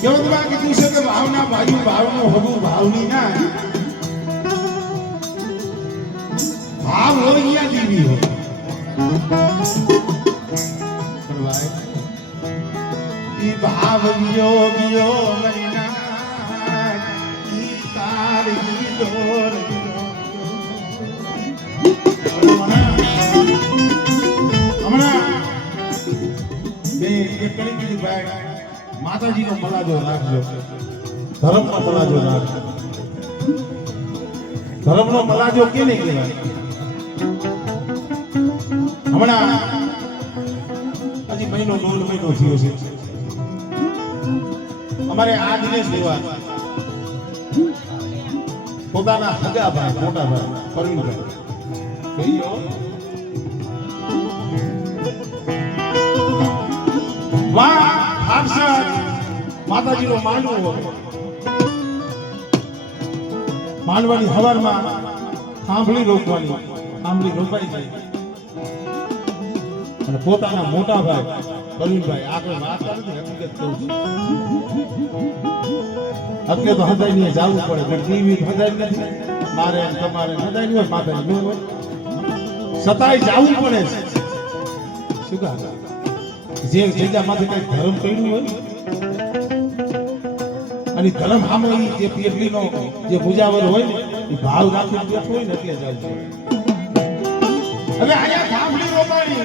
કેવું તો બાકી તું છે કે ભાવના ભાઈ ભાવનો હગું ભાવની ના ભાવ હોય યા દીવી હોય ઈ ભાવ ગયો મરીના ઈ તાર ઈ દોર માતાજીનો મલાજો રાખજો ધર્મનો મલાજો રાખજો ધર્મનો મલાજો કેને કહેવાય હમણાં હજી મહિનો દોઢ મહિનો થયો છે અમારે આ દિનેશ દેવા પોતાના હગા ભાઈ મોટા ભાઈ પરવીનભાઈ માતાજીનો માંડવો હોય માંડવાની હવારમાં સાંભળી રોપાઈ જાય અને પોતાના મોટા ભાઈ પરવીનભાઈ આગળ વાત નથી હકીકત કહું છું હકીકત તો હદાય જવું પડે પણ ટીવી હદાય નથી મારે તમારે હદાય હોય માતાજી હોય સતાય જવું પડે છે શું કહે જે જગ્યામાંથી કઈ ધર્મ પડ્યું હોય અને ધર્મ સામે જે પેટલીનો જે મુજાવર હોય ને એ ભાવ રાખીને બેઠો હોય ને એટલે જાય છે હવે અહીંયા સાંભળી રોપાણી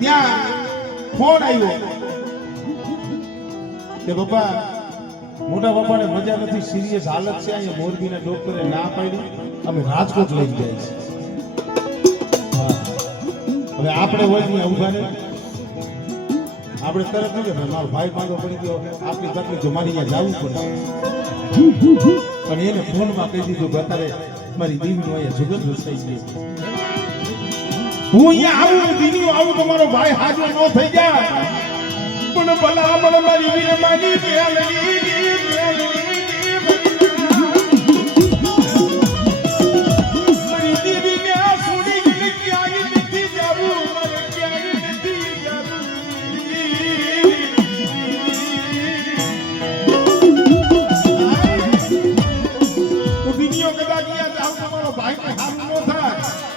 ત્યાં ફોન આવ્યો કે પપ્પા મોટા પપ્પાને મજા નથી સિરિયસ હાલત છે અહીંયા મોરબીના ડોક્ટરે ના પાડી અમે રાજકોટ લઈ ગયા છીએ હવે આપણે હોય ને ઉભા ને આપણે તરત નહીં કે મારો ભાઈ માંગો પડી ગયો આપણી તકલીફ જો મારી અહીંયા જવું પડે પણ એને ફોનમાં કહી દીધું કે અત્યારે મારી દીવીનું અહીંયા જુગત વસાઈ ગઈ હું અહીંયા આવું દીવીનું આવું તો મારો ભાઈ હાજર ન થઈ જાય પણ ભલા મને મારી વીર માની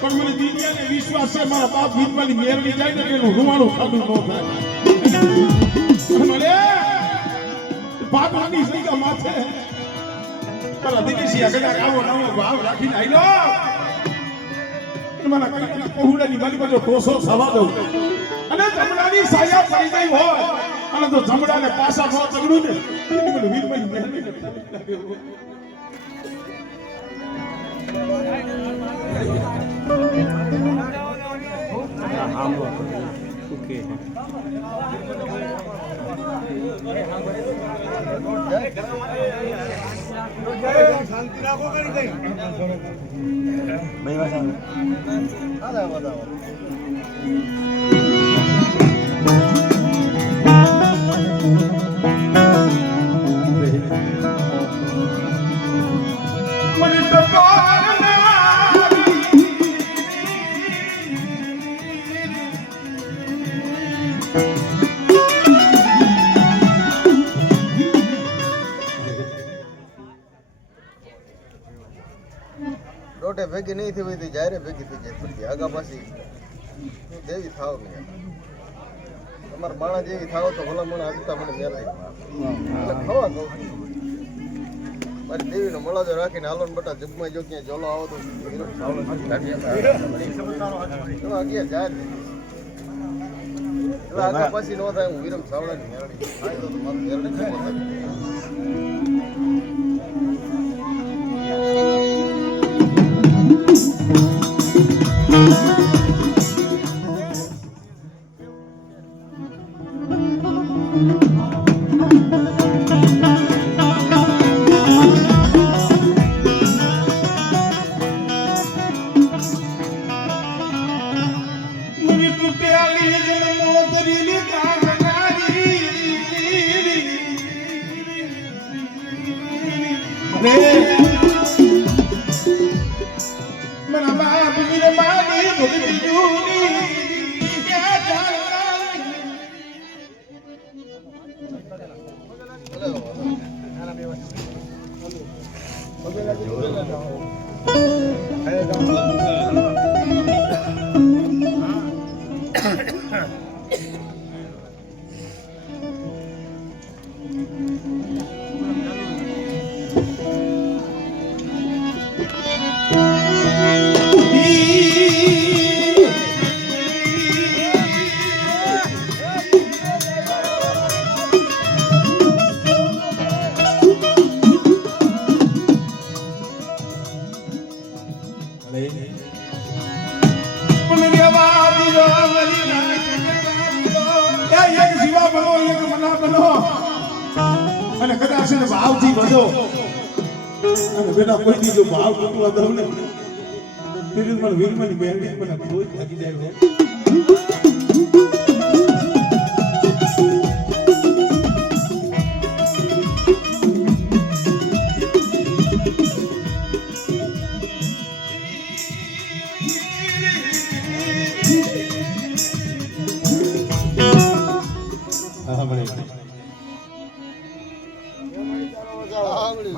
પણ મને દિવ્યાને વિશ્વાસ છે મારા બાપ વીરમાની મેરવી જાય ને પેલું રૂવાણું ખાધું ન થાય મને પાટવાની સૈકા માથે પેલા દિનેશી આગળ આવો નવો ભાવ રાખીને આઈલો મને કઈ પહોળાની મારી બાજુ ટોસો સવા દઉં અને જમડાની સાયા પડી ગઈ હોય અને તો જમડાને પાછા ન ચગડું ને મને વીરમાની મેરવી શાંતિ રાખો કરી દઈ રોટે ભેગી નહીં થઈ હોય તો જ્યારે ભેગી થઈ જાય થોડી આગા પાછી દેવી થાવ ને તમારા માણસ જેવી થાવ તો ભલા મને આગતા મને મેળવી એટલે ખવા કહું મારી દેવીનો મળાજો રાખીને હાલો ને બટા જગમાં જો ક્યાંય જોલો આવો તો અગિયાર જાય એટલે આગા પાછી ન થાય હું વિરમ સાવડાની મેળવી થાય તો મારું મેળવી થાય અને કદાચ છે ને ભાવથી વધો અને બેટા કોઈ બીજો ભાવ ટૂંકવા દઉં ને તેથી મને વીરમાની બેનડી મને કોઈ લાગી જાય છે. હા મળે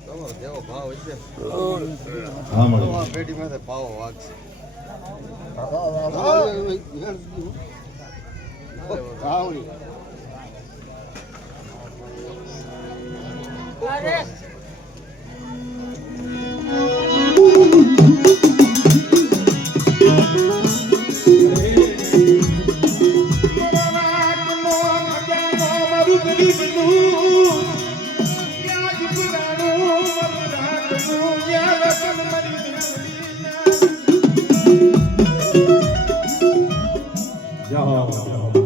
તમારો જેવો ભાવ હશે હા મળે આ પેઢીમાંથી ભાવો વાગશે જાઓ